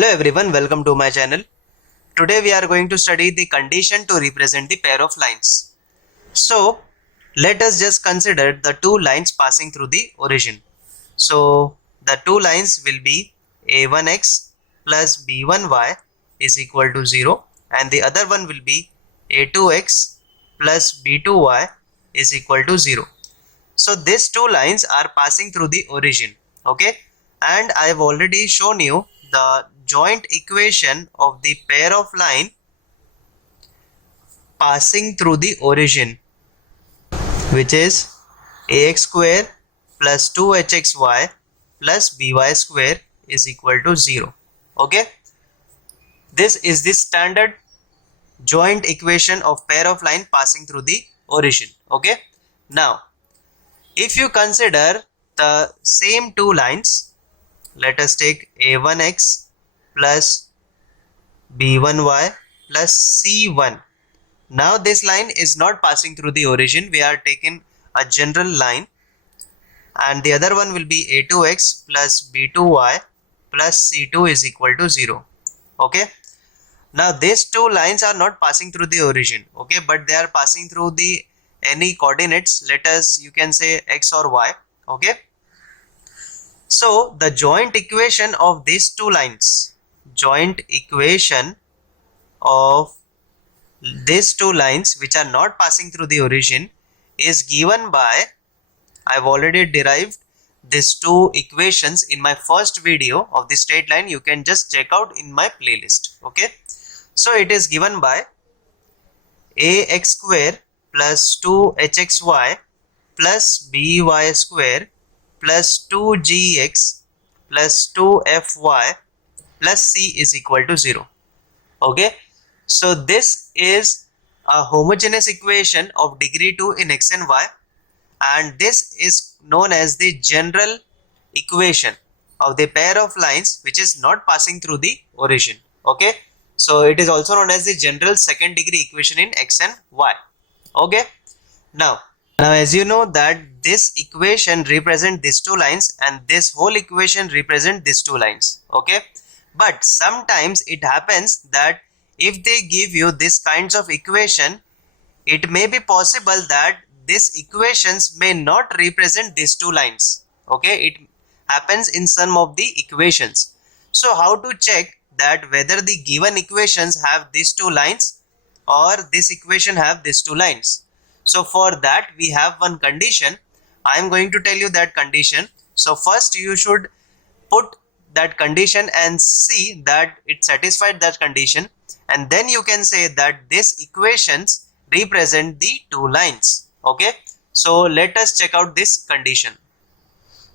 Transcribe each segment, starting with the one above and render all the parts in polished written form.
Hello everyone, welcome to my channel. Today we are going to study the condition to represent the pair of lines. So let us just consider the two lines passing through the origin. So the two lines will be a1x plus b1y is equal to 0 and the other one will be a2x plus b2y is equal to 0. So these two lines are passing through the origin, okay, and I have already shown you the joint equation of the pair of line passing through the origin, which is ax square plus 2hxy plus by square is equal to 0. Okay, this is the standard joint equation of pair of line passing through the origin. Okay, now if you consider the same two lines, let us take a1x plus b1y plus c1. Now this line is not passing through the origin. We are taking a general line, and the other one will be a2x plus b2y plus c2 is equal to 0. Okay. Now these two lines are not passing through the origin, okay, but they are passing through the any coordinates. Let us, you can say x or y. Okay. So the joint equation of these two lines, joint equation of these two lines which are not passing through the origin is given by, I've already derived these two equations in my first video of the straight line. You can just check out in my playlist. Okay, so it is given by ax square plus 2hxy plus by square plus 2gx plus 2fy plus c is equal to 0. Okay, so this is a homogeneous equation of degree 2 in x and y, and this is known as the general equation of the pair of lines which is not passing through the origin. Okay, so it is also known as the general second degree equation in x and y. Okay, now as you know that this equation represent these two lines and this whole equation represent these two lines. Okay, but sometimes it happens that if they give you this kinds of equation, it may be possible that these equations may not represent these two lines. Okay, it happens in some of the equations. So how to check that whether the given equations have these two lines or this equation have these two lines? So for that we have one condition. I am going to tell you that condition. So first you should put that condition and see that it satisfied that condition, and then you can say that these equations represent the two lines. Okay, so let us check out this condition.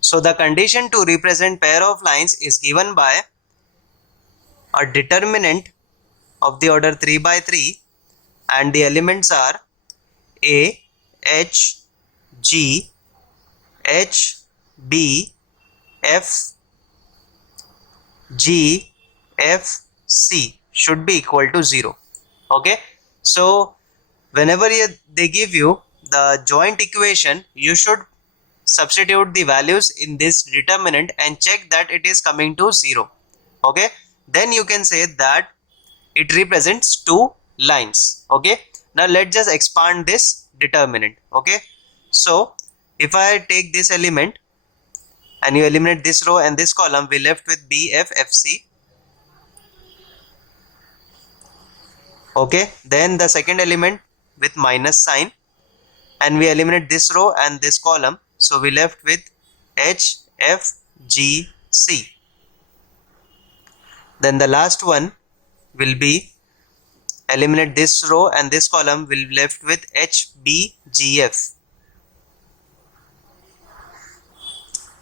So the condition to represent pair of lines is given by a determinant of the order 3 by 3 and the elements are a, h, g, h, b, f, g, f, c should be equal to 0. Okay, so whenever they give you the joint equation, you should substitute the values in this determinant and check that it is coming to 0. Okay, then you can say that it represents two lines. Okay, now let's just expand this determinant. Okay, so if I take this element and you eliminate this row and this column, we left with b, f, f, c. Okay, then the second element with minus sign, and we eliminate this row and this column, so we left with h, f, g, c. Then the last one will be eliminate this row and this column, will be left with h, b, g, f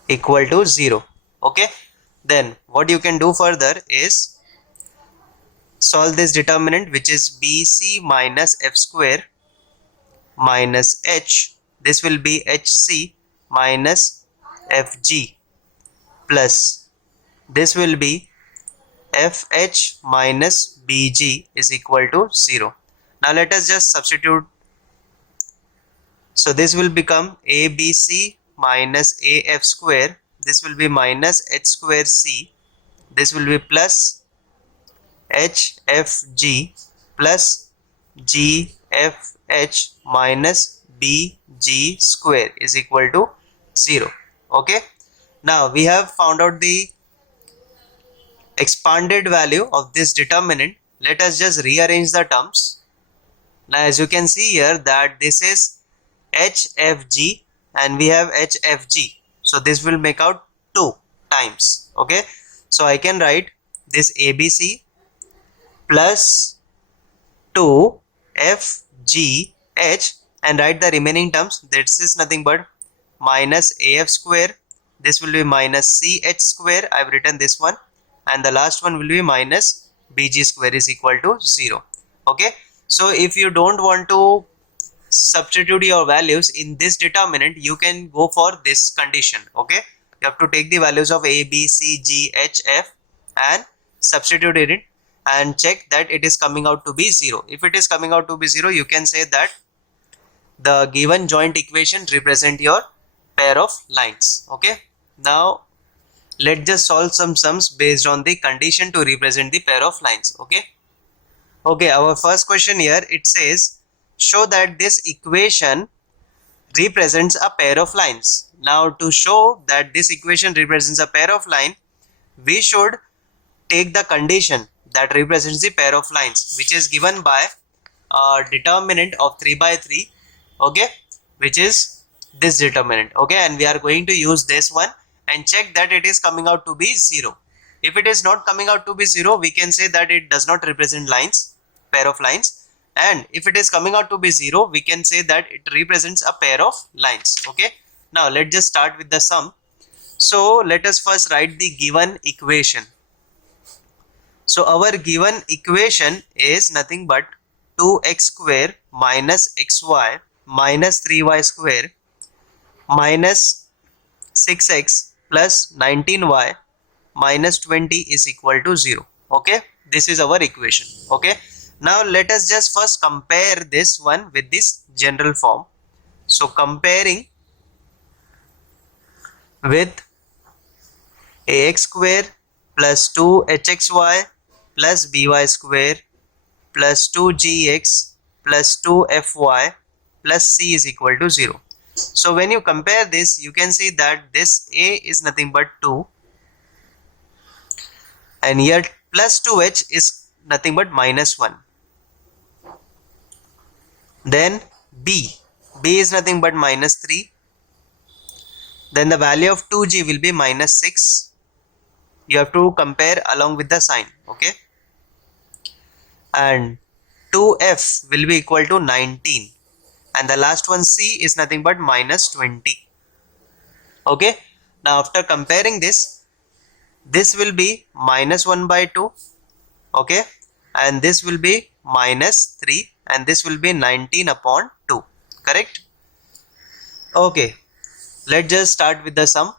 equal to 0. Okay, then what you can do further is solve this determinant, which is bc minus f square minus h, this will be hc minus fg, plus this will be fh minus bg is equal to 0. Now let us just substitute. So this will become abc minus af square, this will be minus h square c, this will be plus HFG plus GFH minus BG square is equal to 0. Okay, now we have found out the expanded value of this determinant. Let us just rearrange the terms. Now as you can see here that this is HFG and we have HFG, so this will make out 2 times. Okay, so I can write this ABC plus 2FGH and write the remaining terms. This is nothing but minus AF square, this will be minus CH square, I have written this one, and the last one will be minus BG square is equal to 0. Okay, so if you don't want to substitute your values in this determinant, you can go for this condition. Okay, you have to take the values of A, B, C, G, H, F and substitute it and check that it is coming out to be 0. If it is coming out to be 0, you can say that the given joint equation represent your pair of lines. Okay, now let's just solve some sums based on the condition to represent the pair of lines. Okay, our first question here, it says show that this equation represents a pair of lines. Now to show that this equation represents a pair of line, we should take the condition that represents the pair of lines, which is given by a determinant of 3 by 3. Okay, which is this determinant. Okay, and we are going to use this one and check that it is coming out to be 0. If it is not coming out to be 0, we can say that it does not represent lines, pair of lines, and if it is coming out to be 0, we can say that it represents a pair of lines. Okay, now let's just start with the sum. So let us first write the given equation. So our given equation is nothing but 2x square minus xy minus 3y square minus 6x plus 19y minus 20 is equal to 0. Okay, this is our equation. Okay, now let us just first compare this one with this general form. So comparing with ax square plus 2hxy plus by square plus 2gx plus 2fy plus c is equal to 0. So when you compare this, you can see that this a is nothing but 2 and here plus 2h is nothing but minus 1. Then b is nothing but minus 3. Then the value of 2g will be minus 6. You have to compare along with the sign. Okay, and 2f will be equal to 19 and the last one c is nothing but minus 20. Okay, now after comparing this will be minus 1 by 2. Okay, and this will be minus 3 and this will be 19 upon 2. Correct? Okay, let's just start with the sum.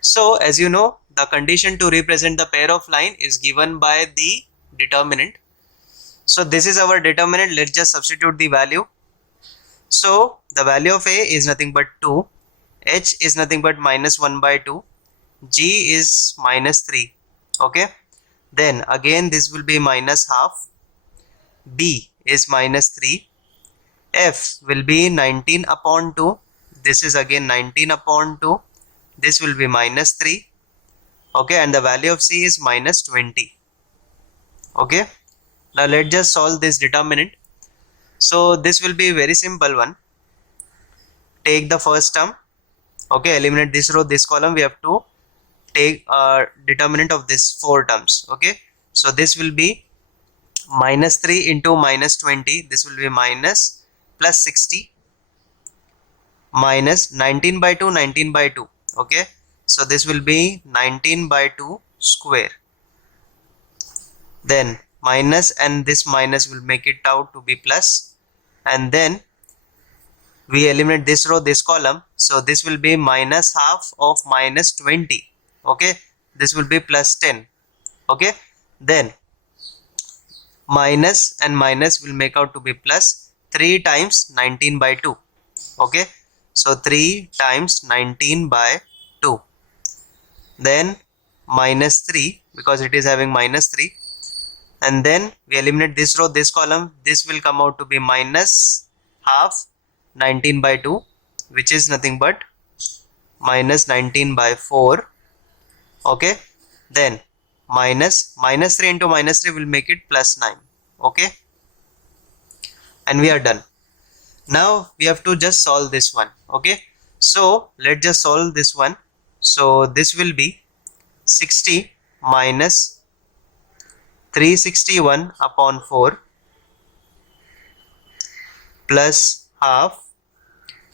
So as you know, the condition to represent the pair of line is given by the determinant. So this is our determinant. Let's just substitute the value. So the value of a is nothing but 2, h is nothing but minus 1 by 2, g is minus 3. Okay, then again this will be minus half, b is minus 3, f will be 19 upon 2, this is again 19 upon 2, this will be minus 3. Okay, and the value of c is minus 20. Okay, now let's just solve this determinant. So this will be very simple one. Take the first term. Okay, eliminate this row, this column. We have to take a determinant of this 4 terms. Okay, so this will be minus 3 into minus 20, this will be minus plus 60 minus 19 by 2, 19 by 2. Okay, so this will be 19 by 2 square, then minus and this minus will make it out to be plus, and then we eliminate this row, this column, so this will be minus half of minus 20. Okay, this will be plus 10. Okay, then minus and minus will make out to be plus 3 times 19 by 2. Okay, so 3 times 19 by 2, then minus 3 because it is having minus 3, and then we eliminate this row, this column. This will come out to be minus half 19 by 2, which is nothing but minus 19 by 4. Okay, then minus 3 into minus 3 will make it plus 9. Okay, and we are done. Now we have to just solve this one. Okay, so let's just solve this one. So this will be 60 minus 361 upon 4 plus half.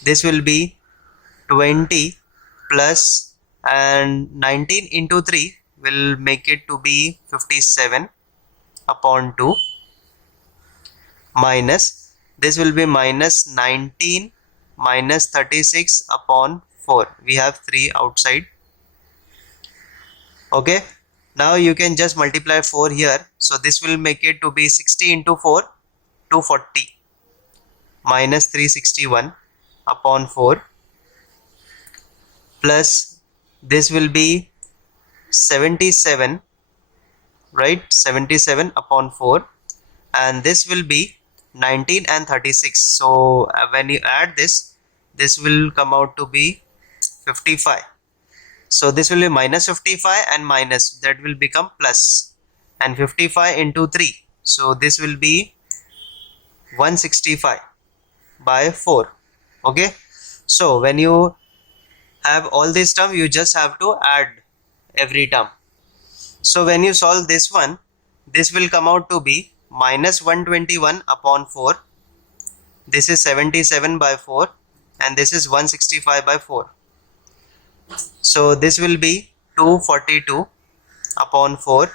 This will be 20 plus, and 19 into 3 will make it to be 57 upon 2 minus, this will be minus 19 minus 36 upon 4. We have 3 outside. Okay, now you can just multiply 4 here. So this will make it to be 60 into 4, 240 minus 361 upon 4 plus, this will be 77, right, 77 upon 4, and this will be 19 and 36. So when you add this will come out to be 55. So this will be minus 55 and minus, that will become plus, and 55 into 3, so this will be 165 by 4. Okay, so when you have all this term, you just have to add every term. So when you solve this one, this will come out to be minus 121 upon 4. This is 77 by 4, and this is 165 by 4. So this will be 242 upon 4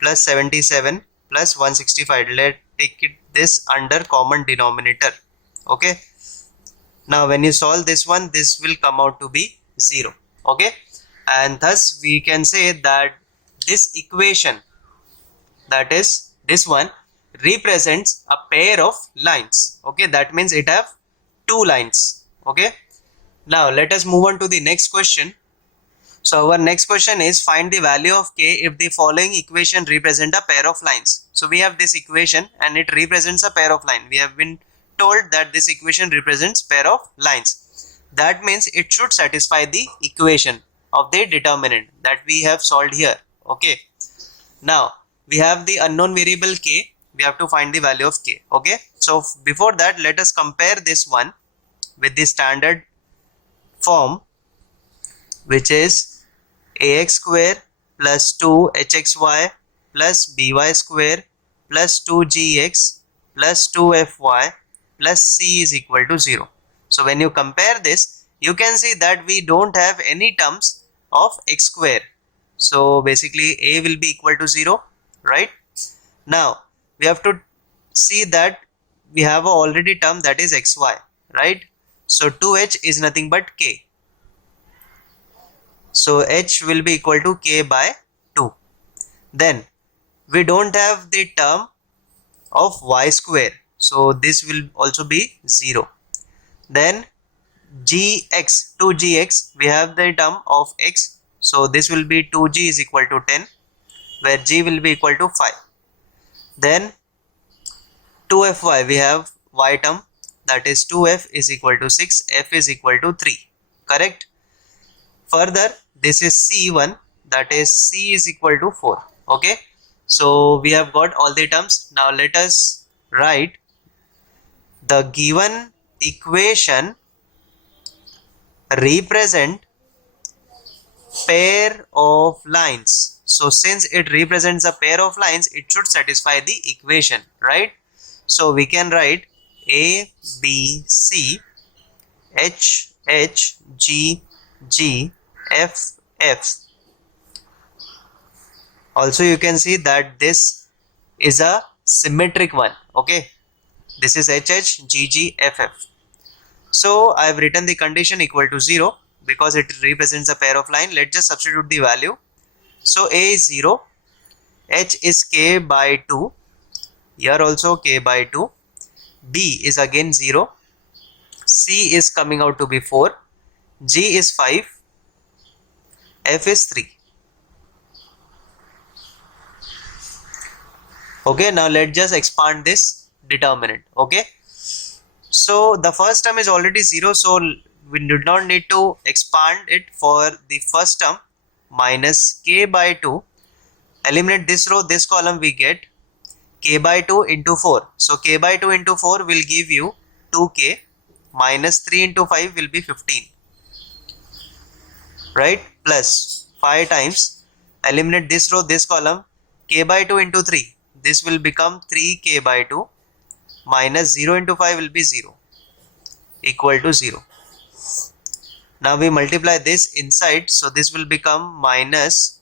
plus 77 plus 165. Let's take it this under common denominator. Okay, now when you solve this one, this will come out to be 0. Okay, and thus we can say that this equation, that is this one, represents a pair of lines. Okay, that means it have 2 lines. Okay, now let us move on to the next question. So our next question is, find the value of k if the following equation represent a pair of lines. So we have this equation and it represents a pair of line. We have been told that this equation represents pair of lines. That means it should satisfy the equation of the determinant that we have solved here. Okay, now we have the unknown variable k. We have to find the value of k. Okay, so before that, let us compare this one with the standard form, which is ax square plus 2hxy plus by square plus 2gx plus 2fy plus c is equal to 0. So when you compare this, you can see that we don't have any terms of x square. So basically a will be equal to 0, right? Now we have to see that we have a already term, that is xy, right? So 2h is nothing but k. So h will be equal to k by 2. Then we don't have the term of y square, so this will also be 0. Then gx, 2gx, we have the term of x, so this will be 2g is equal to 10, where g will be equal to 5. Then 2fy, we have y term, that is 2f is equal to 6, f is equal to 3, correct? Further, this is c1, that is c is equal to 4. Okay, so we have got all the terms. Now let us write the given equation represent pair of lines. So since it represents a pair of lines, it should satisfy the equation, right? So we can write a, b, c, h, h, g, g, f, f. Also you can see that this is a symmetric one. Okay, this is h, h, g, g, f, f. So I have written the condition equal to 0 because it represents a pair of line. Let's just substitute the value. So a is 0, h is k by 2, here also k by 2, b is again 0, c is coming out to be 4, g is 5, f is 3. Okay, now let's just expand this determinant. Okay, so the first term is already 0, so we did not need to expand it. For the first term, minus k by 2, eliminate this row, this column, we get k by 2 into 4. So k by 2 into 4 will give you 2k, minus 3 into 5 will be 15, right? Plus 5 times, eliminate this row, this column, k by 2 into 3, this will become 3k by 2, minus 0 into 5 will be 0, equal to 0. Now we multiply this inside, so this will become minus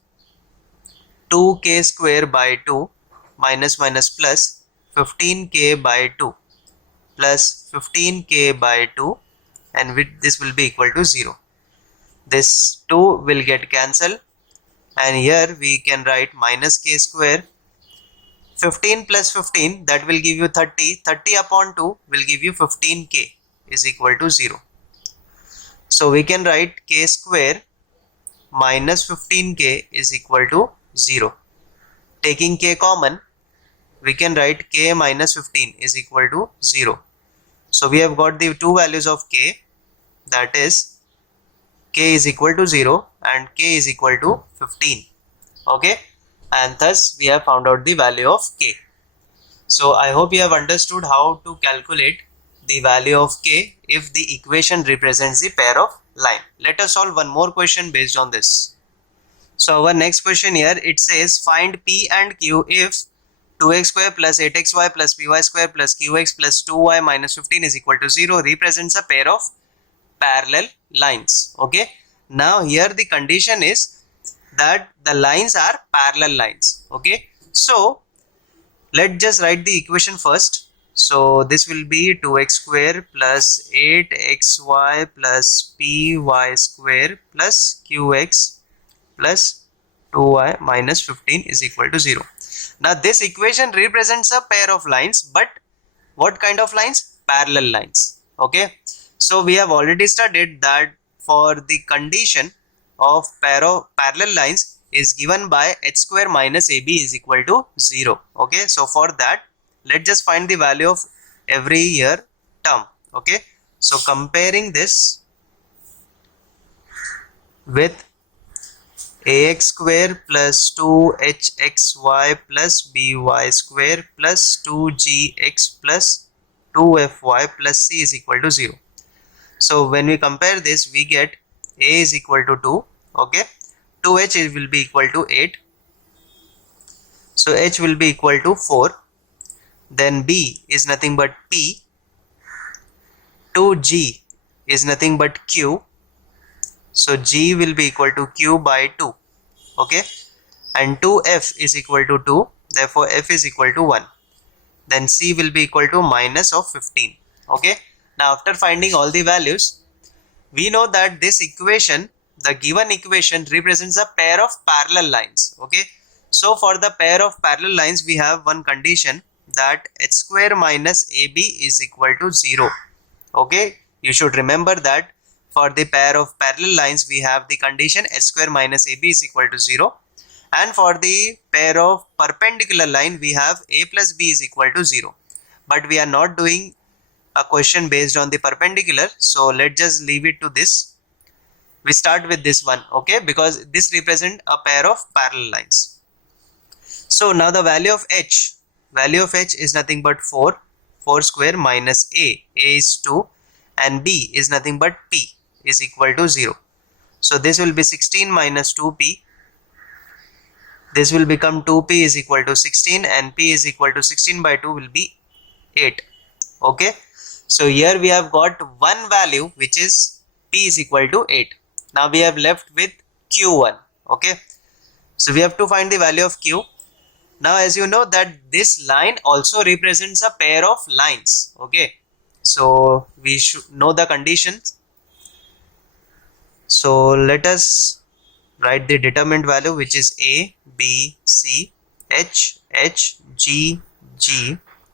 2k square by 2, minus minus plus 15k by 2, plus 15k by 2, and with this will be equal to 0. This 2 will get cancelled, and here we can write minus k square, 15 plus 15, that will give you 30, 30 upon 2 will give you 15k is equal to 0. So we can write k square minus 15k is equal to 0. Taking k common, we can write k minus 15 is equal to 0. So we have got the two values of k, that is k is equal to 0 and k is equal to 15. Okay, and thus we have found out the value of k. So I hope you have understood how to calculate the value of k if the equation represents the pair of line. Let us solve one more question based on this. So our next question here, it says find p and q if 2x square plus 8xy plus py square plus qx plus 2y minus 15 is equal to 0 represents a pair of parallel lines. Okay, now here the condition is that the lines are parallel lines. Okay, so let's just write the equation first. So this will be 2x square plus 8xy plus py square plus qx plus 2y minus 15 is equal to 0. Now this equation represents a pair of lines, but what kind of lines? Parallel lines. Okay, so we have already studied that for the condition of pair of parallel lines is given by h square minus ab is equal to 0. Okay, so for that, let's just find the value of every year term. Okay, so comparing this with ax square plus 2hxy plus by square plus 2gx plus 2fy plus c is equal to 0. So when we compare this, we get a is equal to 2. Okay, 2h will be equal to 8, so h will be equal to 4. Then b is nothing but p, 2g is nothing but q, so g will be equal to q by 2. Okay, and 2f is equal to 2, therefore f is equal to 1. Then c will be equal to minus of 15. Okay, now after finding all the values, we know that this equation, the given equation, represents a pair of parallel lines. Okay, so for the pair of parallel lines, we have one condition that h square minus ab is equal to 0. Okay, you should remember that for the pair of parallel lines, we have the condition h square minus ab is equal to 0, and for the pair of perpendicular line, we have a plus b is equal to 0. But we are not doing a question based on the perpendicular, so let's just leave it to this. We start with this one. Okay, because this represents a pair of parallel lines. So now the value of h is nothing but 4 square minus a is 2, and b is nothing but p is equal to 0. So this will be 16 minus 2p, this will become 2p is equal to 16, and p is equal to 16 by 2 will be 8. Okay, so here we have got one value which is p is equal to 8. Now we have left with q1. Okay, so we have to find the value of q. Now as you know that this line also represents a pair of lines. Okay, so we should know the conditions. So let us write the determinant value, which is a, b, c, h, g,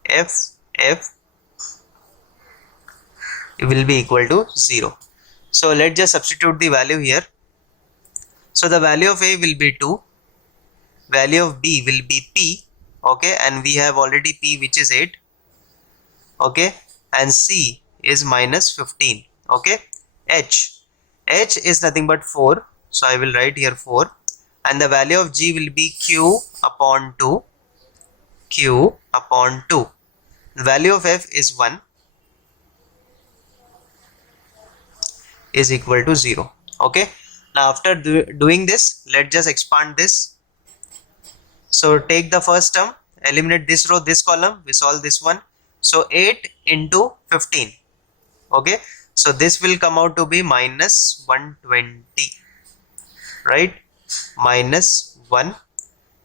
f will be equal to 0. So let's just substitute the value here. So the value of a will be 2, value of b will be p. okay, and we have already P, which is 8, okay, and C is minus 15, okay. H is nothing but 4, so I will write here 4, and the value of G will be Q upon 2. The value of F is 1, is equal to 0, okay. Now after doing this, let's just expand this. So take the first term, eliminate this row, this column, we solve this one. So 8 into 15, okay, so this will come out to be minus 120, right, minus 1.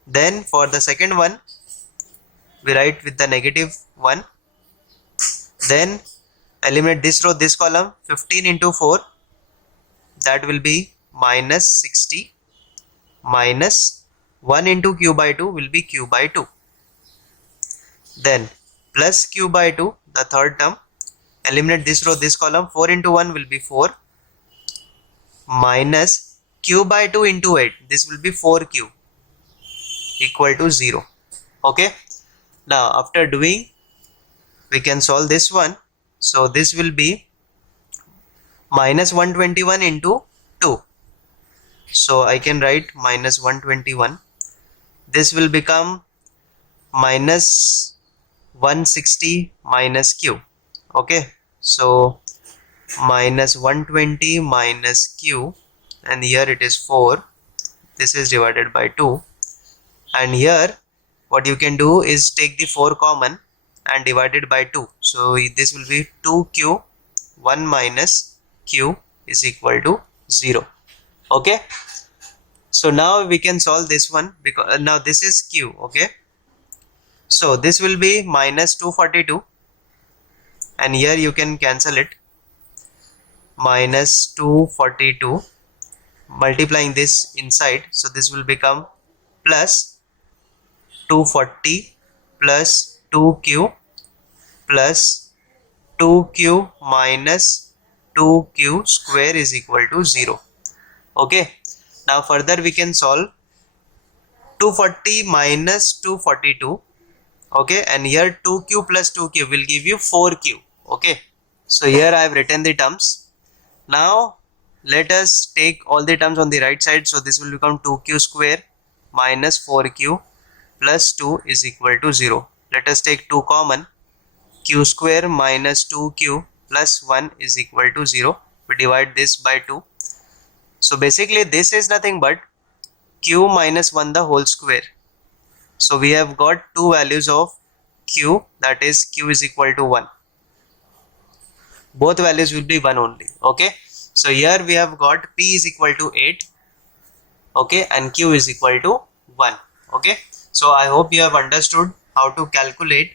Then for the second one, we write with the negative 1. Then eliminate this row, this column, 15 into 4, that will be minus 60, minus 1 into q by 2 will be q by 2. Then plus q by 2, the third term, eliminate this row, this column, 4 into 1 will be 4, minus q by 2 into 8, this will be 4q, equal to 0, okay. Now after doing, we can solve this one. So this will be minus 121 into 2, so I can write minus 121. This will become minus 160 minus q, okay. So minus 120 minus q, and here it is 4, this is divided by 2, and here what you can do is take the 4 common and divide it by 2, so this will be 2q, 1 minus q is equal to 0, okay. So now we can solve this one, because now this is q, okay. So this will be minus 242, and here you can cancel it, minus 242, multiplying this inside, so this will become plus 240 plus 2q plus 2q minus 2q square is equal to 0, okay. Now further we can solve 240 minus 242, okay, and here 2q plus 2q will give you 4q, okay. So here I have written the terms. Now let us take all the terms on the right side, so this will become 2q square minus 4q plus 2 is equal to 0. Let us take 2 common, q square minus 2q plus 1 is equal to 0. We divide this by 2. So basically this is nothing but q minus 1 the whole square. So we have got two values of q, that is q is equal to 1. Both values will be 1 only, okay. So here we have got p is equal to 8, okay, and q is equal to 1, okay. So I hope you have understood how to calculate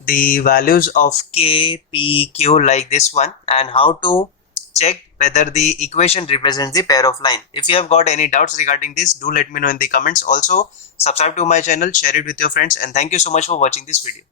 the values of k, p, q like this one, and how to check whether the equation represents the pair of line. If you have got any doubts regarding this, do let me know in the comments. Also subscribe to my channel, share it with your friends, and thank you so much for watching this video.